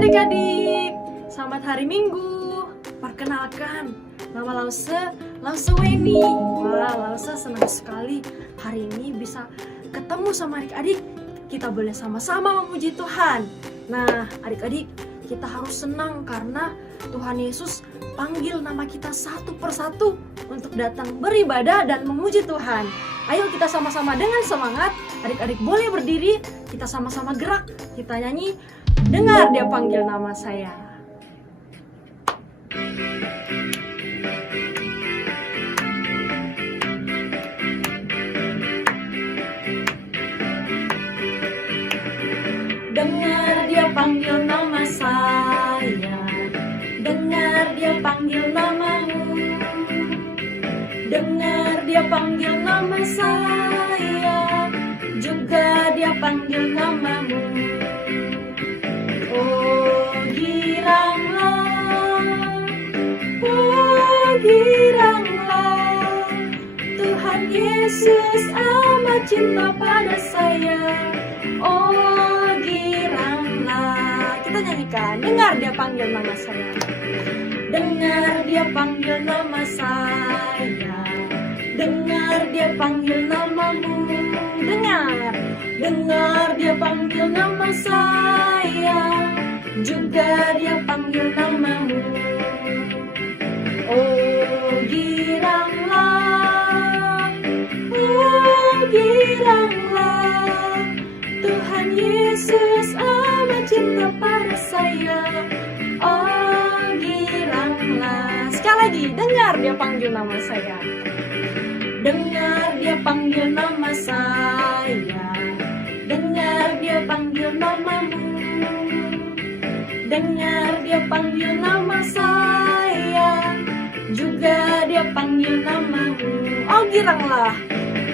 Adik-adik, selamat hari Minggu. Perkenalkan, nama Lause Weni. Wah, Lause senang sekali hari ini bisa ketemu sama adik-adik. Kita boleh sama-sama memuji Tuhan. Nah, adik-adik, kita harus senang karena Tuhan Yesus panggil nama kita satu persatu untuk datang beribadah dan memuji Tuhan. Ayo kita sama-sama dengan semangat. Adik-adik boleh berdiri, kita sama-sama gerak. Kita nyanyi, dengar dia panggil nama saya. Dengar dia panggil nama saya. Dengar dia panggil namamu. Dengar dia panggil nama saya. Juga dia panggil namamu. Oh giranglah, Tuhan Yesus amat cinta pada saya. Oh giranglah, kita nyanyikan, dengar dia panggil nama saya. Dengar dia panggil nama saya. Dengar dia panggil namamu. Dengar dia panggil nama saya. Juga dia panggil namamu. Oh giranglah, Tuhan Yesus amat cinta pada saya. Oh giranglah. Sekali lagi, dengar dia panggil nama saya. Dengar dia panggil nama saya. Dengar dia panggil namamu. Dengar dia panggil nama saya. Juga dia panggil namamu. Oh giranglah.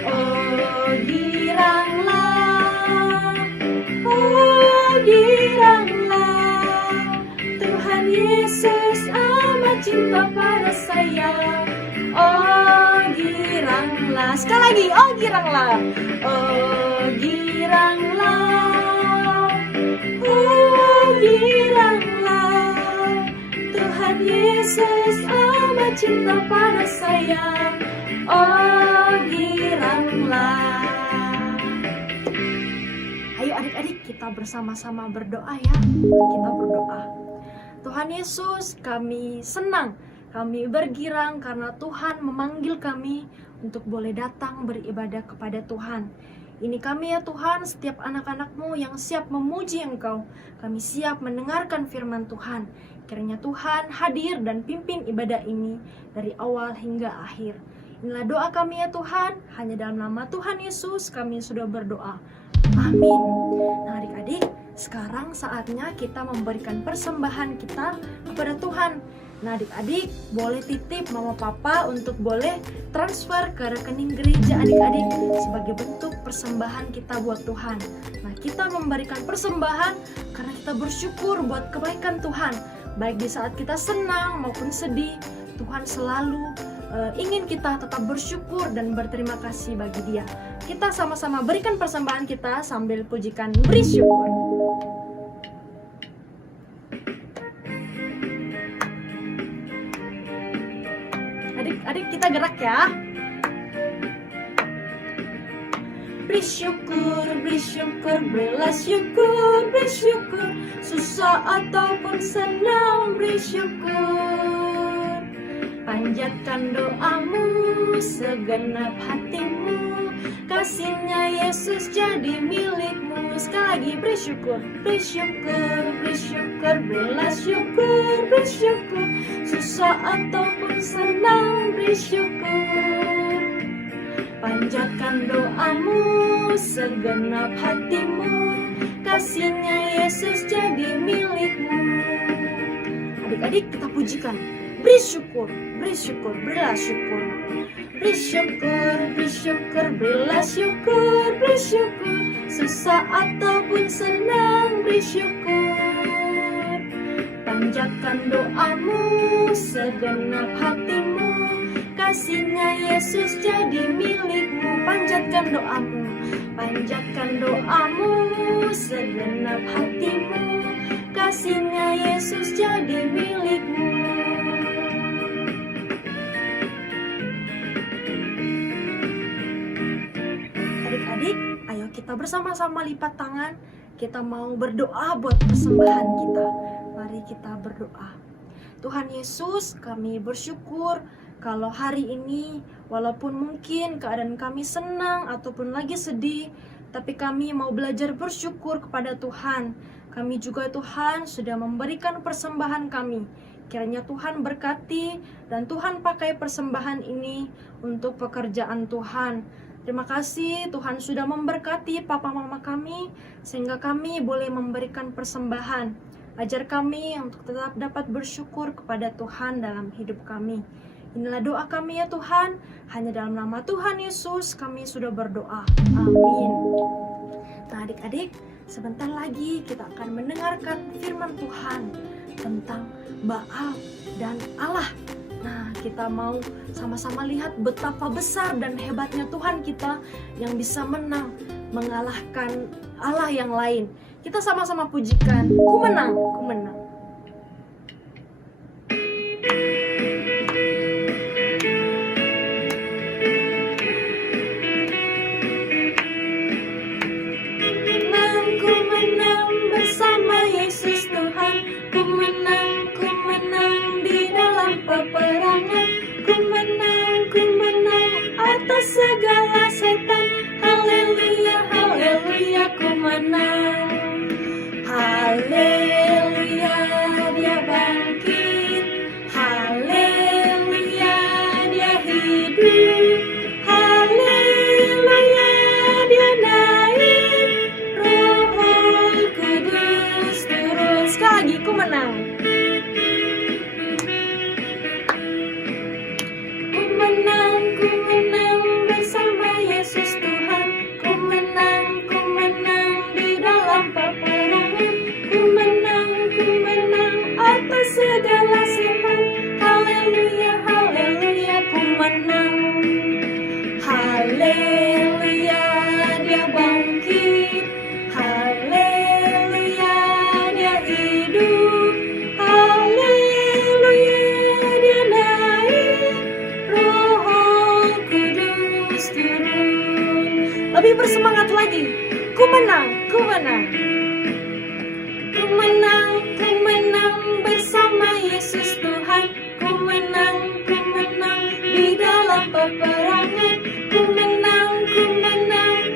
Oh giranglah. Oh giranglah, Tuhan Yesus amat cinta pada saya. Oh giranglah. Sekali lagi, oh giranglah. Oh giranglah. Oh giranglah, Tuhan Yesus amat cinta pada saya. Oh giranglah. Ayo adik-adik, kita bersama-sama berdoa ya. Kita berdoa. Tuhan Yesus, kami senang, kami bergirang karena Tuhan memanggil kami untuk boleh datang beribadah kepada Tuhan. Ini kami ya Tuhan, setiap anak-anak-Mu yang siap memuji Engkau. Kami siap mendengarkan firman Tuhan. Kiranya Tuhan hadir dan pimpin ibadah ini dari awal hingga akhir. Inilah doa kami ya Tuhan, hanya dalam nama Tuhan Yesus kami sudah berdoa. Amin. Nah adik-adik, sekarang saatnya kita memberikan persembahan kita kepada Tuhan. Nah adik-adik boleh titip mama papa untuk boleh transfer ke rekening gereja adik-adik sebagai bentuk persembahan kita buat Tuhan. Nah kita memberikan persembahan karena kita bersyukur buat kebaikan Tuhan. Baik di saat kita senang maupun sedih, Tuhan selalu ingin kita tetap bersyukur dan berterima kasih bagi Dia. Kita sama-sama berikan persembahan kita sambil pujikan beri syukur. Adik-adik kita gerak ya. Beri syukur, berilah syukur, beri syukur. Susah ataupun senang, beri syukur. Panjatkan doamu, segenap hatimu. Kasih-Nya Yesus jadi milikmu. Sekali lagi beri syukur, berilah syukur, beri syukur. Susah ataupun senang, beri syukur. Panjatkan doamu, segenap hatimu. Kasih-Nya Yesus jadi milikmu. Adik-adik kita pujikan. Beri syukur, berilah syukur. bersyukur, berilah syukur, bersyukur, susah ataupun senang, bersyukur. Panjatkan doamu segenap hatimu, kasihnya Yesus jadi milikmu. Panjatkan doamu segenap hatimu, kasihnya Yesus jadi milikmu. Adik-adik, ayo kita bersama-sama lipat tangan. Kita mau berdoa buat persembahan kita. Mari kita berdoa. Tuhan Yesus, kami bersyukur kalau hari ini walaupun mungkin keadaan kami senang ataupun lagi sedih, tapi kami mau belajar bersyukur kepada Tuhan. Kami juga Tuhan sudah memberikan persembahan kami. Kiranya Tuhan berkati dan Tuhan pakai persembahan ini untuk pekerjaan Tuhan. Terima kasih Tuhan sudah memberkati papa mama kami sehingga kami boleh memberikan persembahan. Ajar kami untuk tetap dapat bersyukur kepada Tuhan dalam hidup kami. Inilah doa kami ya Tuhan. Hanya dalam nama Tuhan Yesus kami sudah berdoa. Amin. Nah adik-adik, sebentar lagi kita akan mendengarkan firman Tuhan tentang Baal dan Allah. Nah, kita mau sama-sama lihat betapa besar dan hebatnya Tuhan kita yang bisa menang, mengalahkan Allah yang lain. Kita sama-sama pujikan, ku menang, ku menang. Ku menang bersama Yesus Tuhan. Ku menang di dalam peperangan. Ku menang atas segala setan. Haleluya, haleluya, ku menang. Haleluya, dia bangkit. Haleluya, dia hidup. Haleluya, dia naik. Roh Kudus turun. Sekali lagi, ku menang. Ku menang bersama Yesus Tuhan. Ku menang di dalam peperangan. Ku menang atas segala setan. Haleluya, haleluya, ku menang. Haleluya, dia bangkit. Haleluya, dia hidup. Haleluya, dia naik. Roh Kudus turun. Lebih bersemangat lagi. Ku menang. Ku menang bersama Yesus Tuhan. Ku menang di dalam peperangan. Ku menang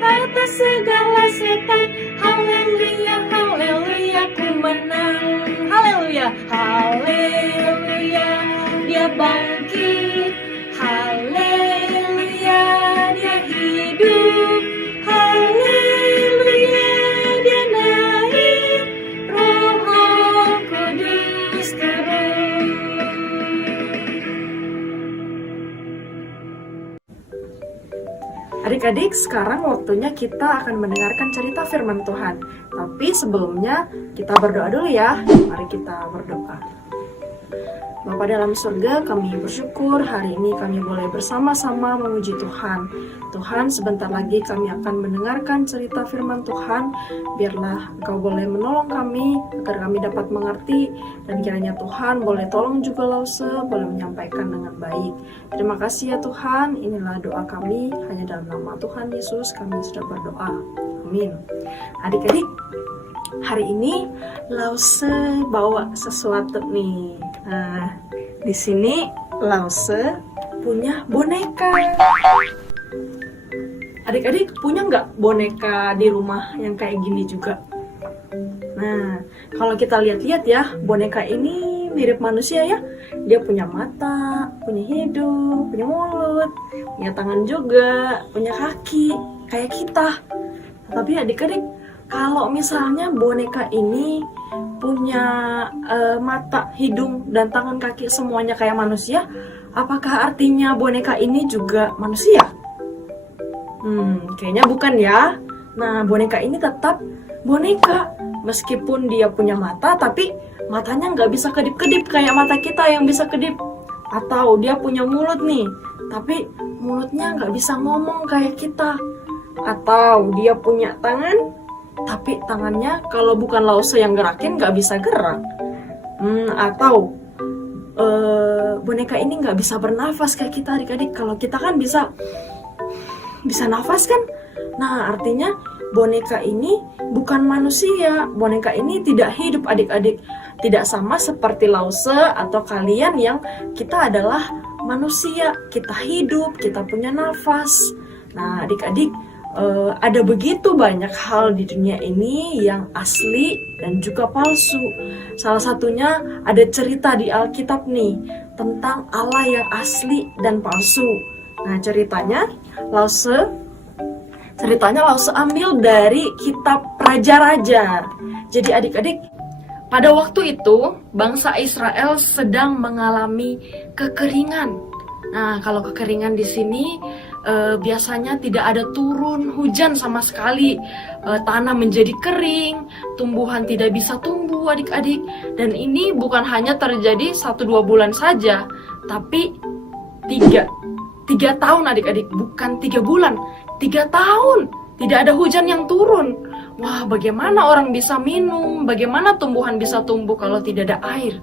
atas segala setan. Haleluya, haleluya, ku menang. Haleluya, haleluya, dia bangkit. Haleluya, dia hidup. Haleluya, dia naik. Roh Kudus turun. Adik-adik, sekarang waktunya kita akan mendengarkan cerita firman Tuhan. Tapi sebelumnya kita berdoa dulu ya. Mari kita berdoa. Bapa dalam surga, kami bersyukur hari ini kami boleh bersama-sama memuji Tuhan. Tuhan, sebentar lagi kami akan mendengarkan cerita firman Tuhan. Biarlah Engkau boleh menolong kami agar kami dapat mengerti. Dan kiranya Tuhan boleh tolong juga Lause, boleh menyampaikan dengan baik. Terima kasih ya Tuhan, inilah doa kami. Hanya dalam nama Tuhan Yesus kami sudah berdoa. Amin. Adik-adik, hari ini Lause bawa sesuatu nih. Nah, di sini Lause punya boneka. Adik-adik punya nggak boneka di rumah yang kayak gini juga? Nah, kalau kita lihat-lihat ya, boneka ini mirip manusia ya. Dia punya mata, punya hidung, punya mulut, punya tangan juga, punya kaki, kayak kita. Tapi adik-adik, kalau misalnya boneka ini punya mata, hidung, dan tangan kaki semuanya kayak manusia, Apakah artinya boneka ini juga manusia? Kayaknya bukan ya. Nah, boneka ini tetap boneka. Meskipun dia punya mata, tapi matanya nggak bisa kedip-kedip kayak mata kita yang bisa kedip. Atau dia punya mulut nih, tapi mulutnya nggak bisa ngomong kayak kita. Atau dia punya tangan, tapi tangannya kalau bukan Lause yang gerakin nggak bisa gerak. Atau boneka ini nggak bisa bernafas kayak kita adik-adik. Kalau kita kan bisa nafas kan. Nah, artinya boneka ini bukan manusia. Boneka ini tidak hidup adik-adik. Tidak sama seperti Lause atau kalian yang kita adalah manusia. Kita hidup, kita punya nafas. Nah, adik-adik, ada begitu banyak hal di dunia ini yang asli dan juga palsu. Salah satunya ada cerita di Alkitab nih tentang Allah yang asli dan palsu. Nah, ceritanya Lause ambil dari kitab Raja-Raja. Jadi adik-adik, pada waktu itu bangsa Israel sedang mengalami kekeringan. Nah, kalau kekeringan di sini biasanya tidak ada turun hujan sama sekali. Tanah menjadi kering, tumbuhan tidak bisa tumbuh adik-adik. Dan ini bukan hanya terjadi 1-2 bulan saja, tapi 3 tahun adik-adik, bukan 3 bulan, 3 tahun tidak ada hujan yang turun. Wah, bagaimana orang bisa minum, bagaimana tumbuhan bisa tumbuh kalau tidak ada air?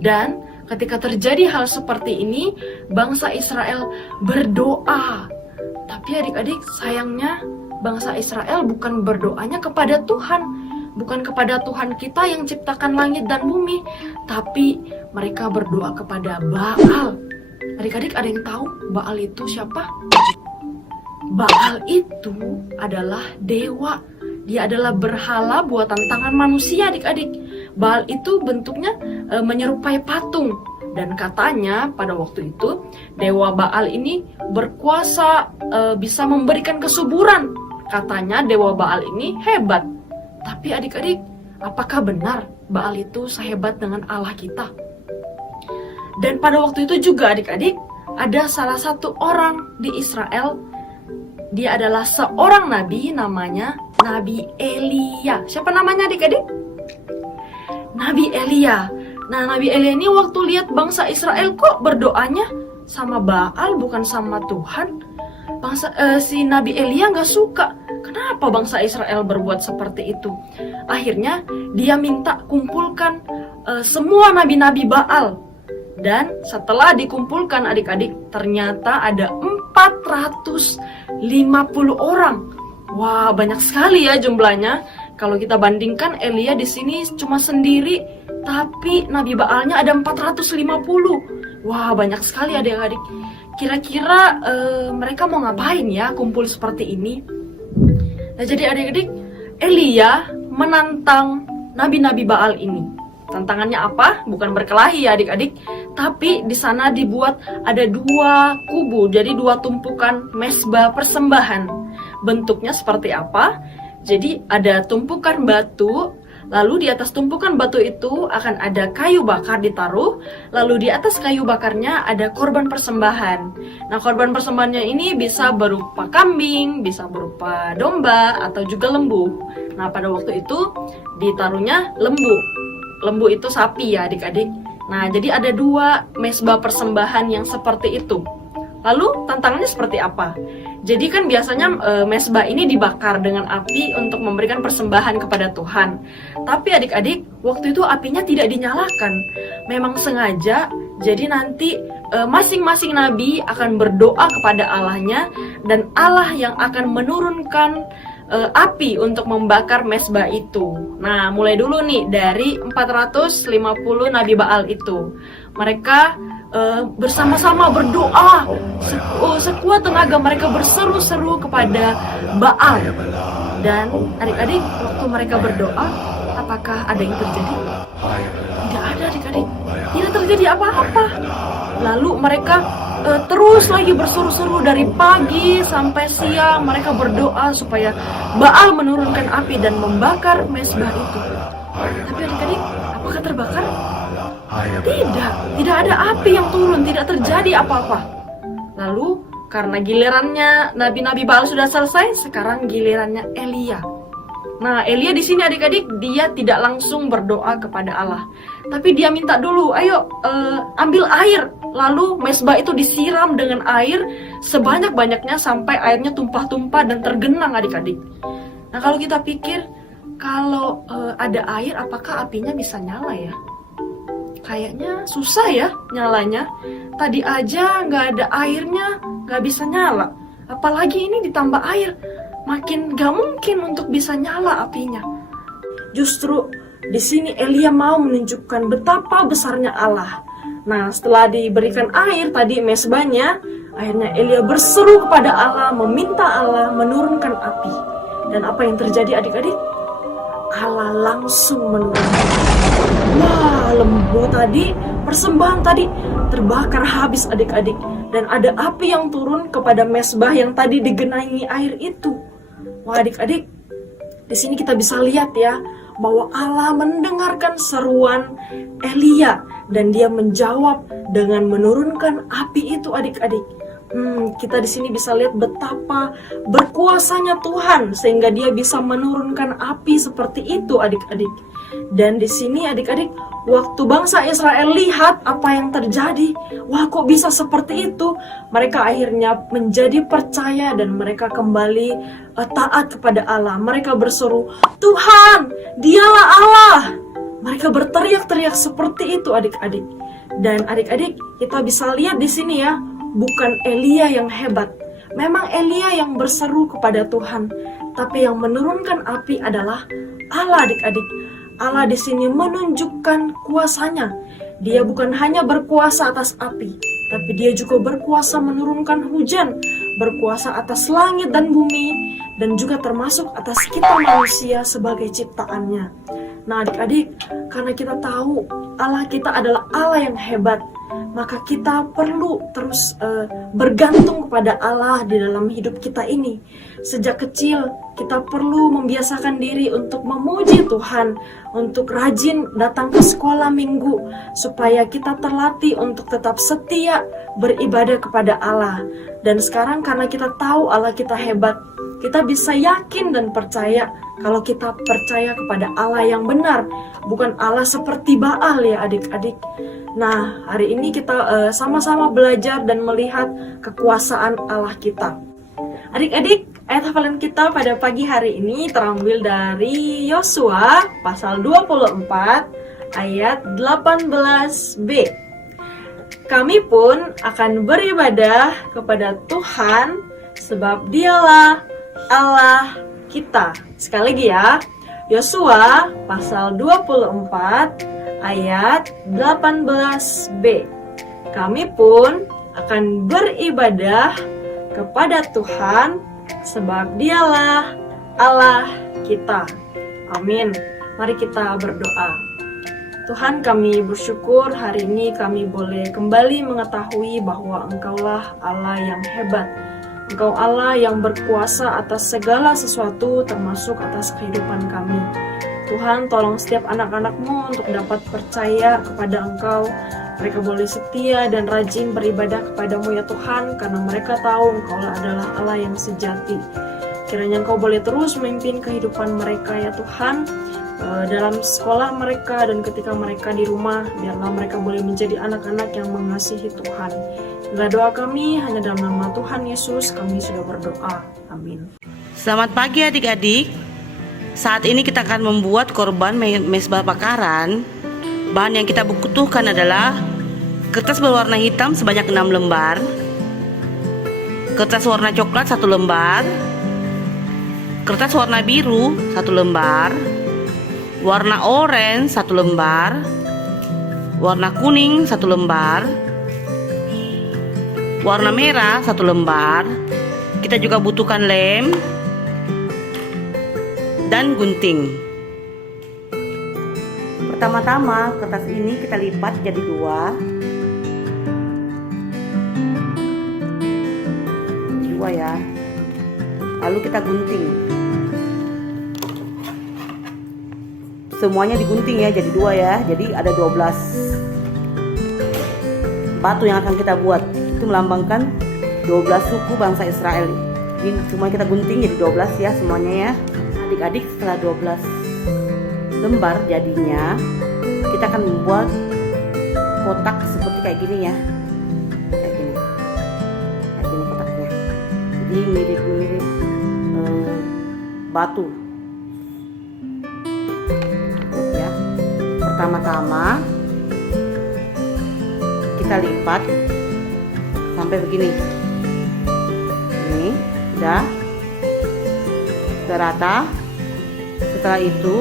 Dan ketika terjadi hal seperti ini, bangsa Israel berdoa. Tapi adik-adik, sayangnya bangsa Israel bukan berdoanya kepada Tuhan, bukan kepada Tuhan kita yang ciptakan langit dan bumi, tapi mereka berdoa kepada Baal. Adik-adik, ada yang tahu Baal itu siapa? Baal itu adalah dewa. Dia adalah berhala buatan tangan manusia adik-adik. Baal itu bentuknya menyerupai patung. Dan katanya pada waktu itu dewa Baal ini berkuasa, bisa memberikan kesuburan. Katanya dewa Baal ini hebat. Tapi adik-adik, apakah benar Baal itu sehebat dengan Allah kita? Dan pada waktu itu juga adik-adik, ada salah satu orang di Israel. Dia adalah seorang nabi, namanya Nabi Elia. Siapa namanya adik-adik? Nabi Elia. Nah, Nabi Elia ini waktu lihat bangsa Israel kok berdoanya sama Baal bukan sama Tuhan. Si Nabi Elia nggak suka. Kenapa bangsa Israel berbuat seperti itu? Akhirnya dia minta kumpulkan semua nabi-nabi Baal. Dan setelah dikumpulkan adik-adik, ternyata ada 450 orang. Wah, banyak sekali ya jumlahnya. Kalau kita bandingkan, Elia di sini cuma sendiri, tapi Nabi Baalnya ada 450. Wah, banyak sekali adik-adik. Kira-kira mereka mau ngapain ya kumpul seperti ini? Nah, jadi adik-adik, Elia menantang nabi-nabi Baal ini. Tantangannya apa? Bukan berkelahi ya adik-adik, tapi di sana dibuat ada 2 kubu, jadi 2 tumpukan mezbah persembahan. Bentuknya seperti apa? Jadi ada tumpukan batu, lalu di atas tumpukan batu itu akan ada kayu bakar ditaruh, lalu di atas kayu bakarnya ada korban persembahan. Nah, korban persembahannya ini bisa berupa kambing, bisa berupa domba, atau juga lembu. Nah, pada waktu itu ditaruhnya lembu. Lembu itu sapi ya adik-adik. Nah, jadi ada 2 mezbah persembahan yang seperti itu. Lalu tantangannya seperti apa? Jadi kan biasanya mezbah ini dibakar dengan api untuk memberikan persembahan kepada Tuhan. Tapi adik-adik, waktu itu apinya tidak dinyalakan. Memang sengaja, jadi nanti masing-masing nabi akan berdoa kepada Allahnya, dan Allah yang akan menurunkan api untuk membakar mezbah itu. Nah, mulai dulu nih dari 450 nabi Baal itu. Mereka bersama-sama berdoa, sekuat tenaga mereka berseru-seru kepada Baal. Dan adik-adik, waktu mereka berdoa, apakah ada yang terjadi? Tidak ada adik-adik, tidak terjadi apa-apa. Lalu mereka terus lagi berseru-seru dari pagi sampai siang. Mereka berdoa supaya Baal menurunkan api dan membakar mezbah itu. Tapi adik-adik, apakah terbakar? Tidak ada api yang turun, tidak terjadi apa-apa. Lalu karena gilirannya nabi-nabi Baal sudah selesai, sekarang gilirannya Elia. Nah, Elia di sini adik-adik, dia tidak langsung berdoa kepada Allah, tapi dia minta dulu, ayo ambil air. Lalu mezbah itu disiram dengan air sebanyak-banyaknya sampai airnya tumpah-tumpah dan tergenang adik-adik. Nah, kalau kita pikir, kalau ada air, apakah apinya bisa nyala ya? Kayaknya susah ya nyalanya. Tadi aja nggak ada airnya, nggak bisa nyala. Apalagi ini ditambah air, makin gak mungkin untuk bisa nyala apinya. Justru di sini Elia mau menunjukkan betapa besarnya Allah. Nah, setelah diberikan air tadi mezbahnya, akhirnya Elia berseru kepada Allah, meminta Allah menurunkan api. Dan apa yang terjadi adik-adik? Allah langsung menurunkan. Wah, lembu tadi, persembahan tadi terbakar habis adik-adik. Dan ada api yang turun kepada mezbah yang tadi digenangi air itu. Wah, adik-adik, di sini kita bisa lihat ya, bahwa Allah mendengarkan seruan Elia dan dia menjawab dengan menurunkan api itu adik-adik. Kita di sini bisa lihat betapa berkuasanya Tuhan sehingga dia bisa menurunkan api seperti itu adik-adik. Dan di sini adik-adik, waktu bangsa Israel lihat apa yang terjadi, wah kok bisa seperti itu? Mereka akhirnya menjadi percaya dan mereka kembali taat kepada Allah. Mereka berseru, Tuhan, dialah Allah. Mereka berteriak-teriak seperti itu adik-adik. Dan adik-adik, kita bisa lihat di sini ya, bukan Elia yang hebat. Memang Elia yang berseru kepada Tuhan, tapi yang menurunkan api adalah Allah adik-adik. Allah di sini menunjukkan kuasanya. Dia bukan hanya berkuasa atas api, tapi dia juga berkuasa menurunkan hujan, berkuasa atas langit dan bumi, dan juga termasuk atas kita manusia sebagai ciptaannya. Nah adik-adik, karena kita tahu Allah kita adalah Allah yang hebat, maka kita perlu terus bergantung kepada Allah di dalam hidup kita ini. Sejak kecil kita perlu membiasakan diri untuk memuji Tuhan, untuk rajin datang ke sekolah minggu, supaya kita terlatih untuk tetap setia beribadah kepada Allah. Dan sekarang karena kita tahu Allah kita hebat, kita bisa yakin dan percaya kalau kita percaya kepada Allah yang benar, bukan Allah seperti Baal ya adik-adik. Nah, hari ini kita sama-sama belajar dan melihat kekuasaan Allah kita. Adik-adik, ayat hafalan kita pada pagi hari ini terambil dari Yosua pasal 24 ayat 18b. Kami pun akan beribadah kepada Tuhan sebab Dialah Allah kita. Sekali lagi ya, Yosua pasal 24 ayat 18b. Kami pun akan beribadah kepada Tuhan sebab Dialah Allah kita. Amin. Mari kita berdoa. Tuhan, kami bersyukur hari ini kami boleh kembali mengetahui bahwa Engkaulah Allah yang hebat. Engkau Allah yang berkuasa atas segala sesuatu termasuk atas kehidupan kami. Tuhan, tolong setiap anak-anak-Mu untuk dapat percaya kepada Engkau. Mereka boleh setia dan rajin beribadah kepada-Mu ya Tuhan, karena mereka tahu Engkau adalah Allah yang sejati. Kiranya Engkau boleh terus memimpin kehidupan mereka ya Tuhan, dalam sekolah mereka dan ketika mereka di rumah, biarlah mereka boleh menjadi anak-anak yang mengasihi Tuhan. Inilah doa kami, hanya dalam nama Tuhan Yesus kami sudah berdoa. Amin. Selamat pagi adik-adik. Saat ini kita akan membuat korban mezbah bakaran. Bahan yang kita butuhkan adalah kertas berwarna hitam sebanyak 6 lembar, kertas warna coklat 1 lembar, kertas warna biru 1 lembar, warna oranye 1 lembar, warna kuning 1 lembar, warna merah 1 lembar. Kita juga butuhkan lem dan gunting. Pertama-tama kertas ini kita lipat jadi 2 ya. Lalu kita gunting. Semuanya digunting ya, jadi 2 ya. Jadi ada 12 batu yang akan kita buat. Itu melambangkan 12 suku bangsa Israel. Ini semua kita gunting jadi 12 ya semuanya ya. Adik-adik, setelah 12 lembar jadinya, kita akan membuat kotak seperti kayak gini ya. Kayak gini kotaknya. Jadi mirip-mirip batu. Ya. Pertama-tama kita lipat sampai begini. Ini udah rata. Setelah itu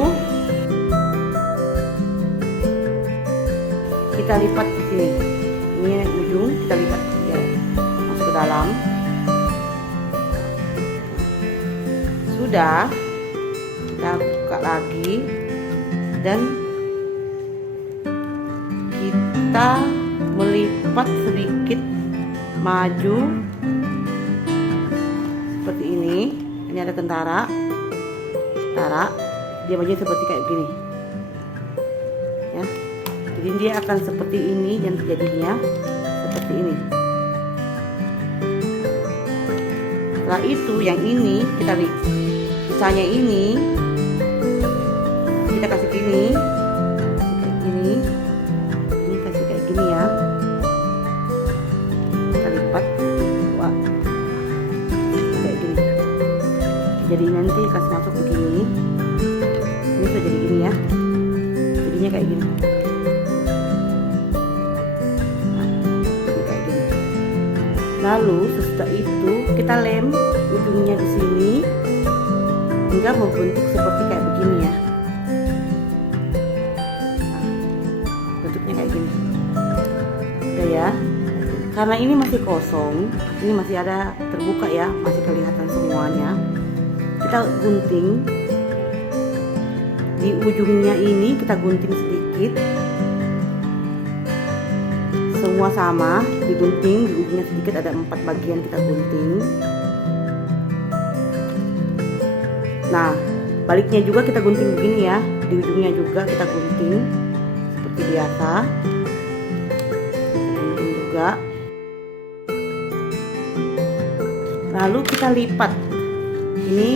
kita lipat di sini. Ini ujung kita lipat ya, masuk ke dalam. Sudah, kita buka lagi dan kita melipat sedikit maju seperti ini. Ini ada tentara, dia maju seperti kayak gini ya. Jadi dia akan seperti ini dan jadinya seperti ini. Setelah itu yang ini kita lihat, sisanya ini kita kasih gini, kayak gini, ini kasih kayak gini ya. Kita lipat, wah, kayak gini. Jadi nanti kasih masuk begini. Ini sudah jadi gini ya. Jadinya kayak gini. Lalu sesudah itu kita lem ujungnya di sini hingga membentuk seperti kayak begini ya. Bentuknya kayak gini. Udah ya. Karena ini masih kosong, ini masih ada terbuka ya, masih kelihatan semuanya. Kita gunting di ujungnya ini, kita gunting sedikit. Semua sama, digunting di ujungnya sedikit, ada 4 bagian kita gunting. Nah, baliknya juga kita gunting begini ya, di ujungnya juga kita gunting seperti biasa. Gunting juga. Lalu kita lipat. Ini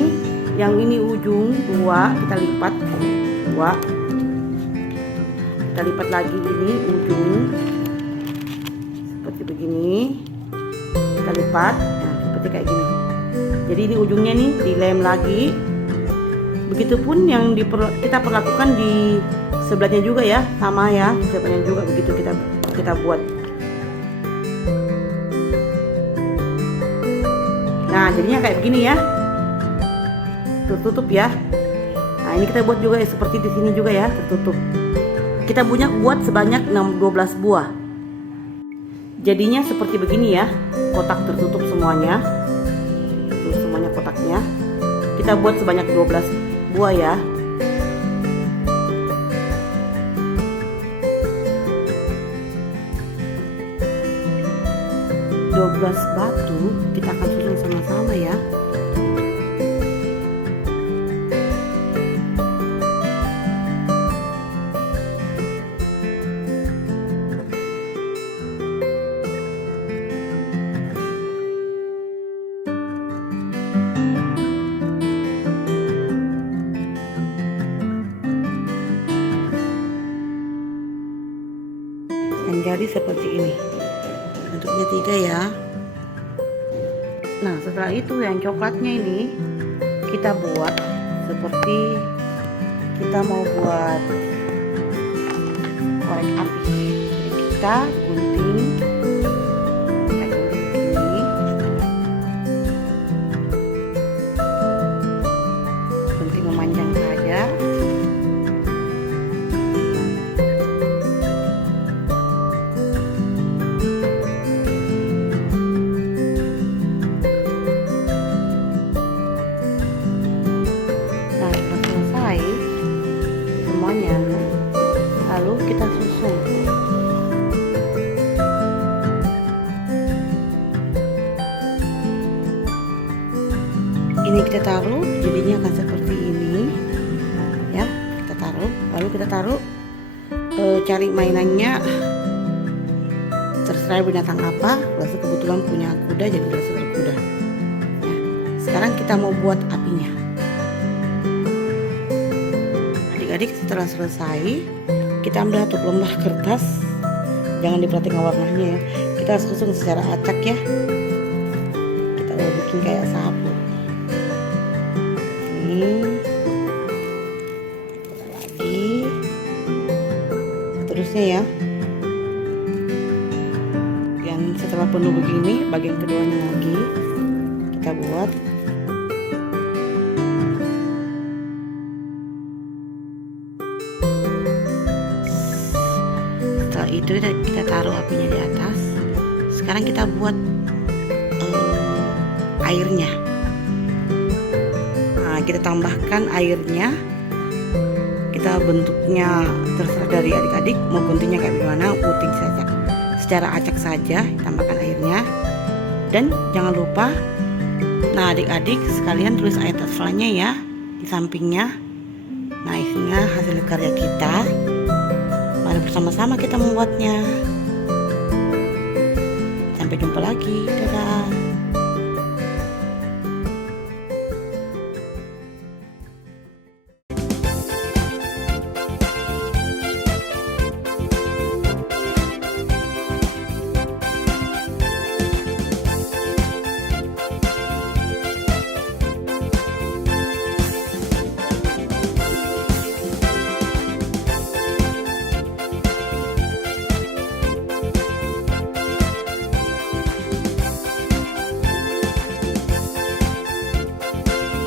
yang ini ujung 2, kita lipat 2. Kita lipat lagi ini ujung seperti begini, kita lipat, nah, seperti kayak gini. Jadi ini ujungnya nih dilem lagi. Begitupun yang kita perlakukan di sebelahnya juga ya, sama ya, sebelahnya juga begitu kita buat. Nah, jadinya kayak begini ya, tertutup ya. Nah, ini kita buat juga ya seperti di sini juga ya, tertutup. Kita buat sebanyak 12 buah. Jadinya seperti begini ya, kotak tertutup semuanya. Tuh, semuanya kotaknya. Kita buat sebanyak 12 buah ya. Batu kita akan susun sama-sama ya. Jadi seperti ini bentuknya 3 ya. Nah, setelah itu yang coklatnya ini kita buat seperti kita mau buat korek api. Jadi kita gunting kayak gini, gunting memanjang saja. Lalu kita susun. Ini kita taruh, jadinya akan seperti ini ya. Kita taruh, lalu kita taruh, cari mainannya terserah binatang apa. Lester kebetulan punya kuda, jadi Lester berkuda. Ya. Sekarang kita mau buat apinya. Adik-adik, setelah selesai, kita ambil satu lembar kertas. Jangan diperhatikan warnanya ya. Kita harus susun secara acak ya. Kita mau bikin kayak sapu. Ini lagi, seterusnya ya. Dan setelah penuh begini, bagian keduanya lagi kita buat. Setelah itu kita taruh apinya di atas. Sekarang kita buat airnya. Nah, kita tambahkan airnya. Kita bentuknya terserah dari adik-adik mau bentuknya kayak gimana, putih saja. Secara acak saja tambahkan airnya. Dan jangan lupa, nah adik-adik sekalian tulis ayat hafalnya ya di sampingnya. Nah, isinya hasil karya kita. Mari bersama-sama kita membuatnya. Sampai jumpa lagi. Dadah.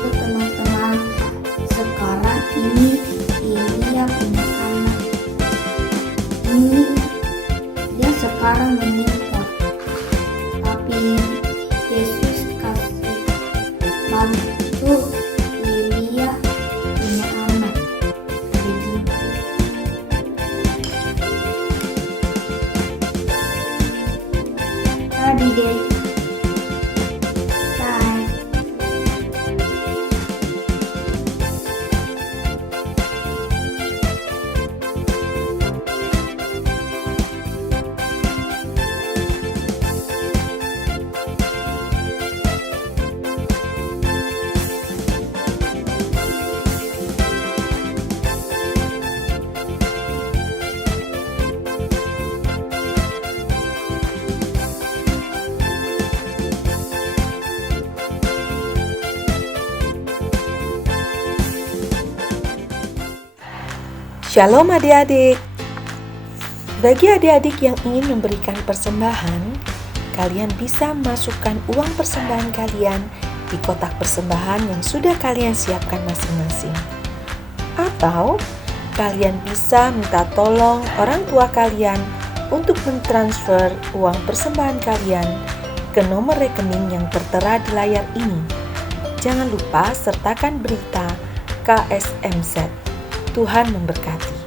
Teman-teman, sekarang ini Ilya punya anak. Ini dia sekarang meninggal, tapi Yesus kasih bantu Ilya punya anak. Begitu. Tadi deh. Bye. Shalom adik-adik. Bagi adik-adik yang ingin memberikan persembahan, kalian bisa masukkan uang persembahan kalian di kotak persembahan yang sudah kalian siapkan masing-masing. Atau kalian bisa minta tolong orang tua kalian untuk mentransfer uang persembahan kalian ke nomor rekening yang tertera di layar ini. Jangan lupa sertakan berita KSMZ. Tuhan memberkati.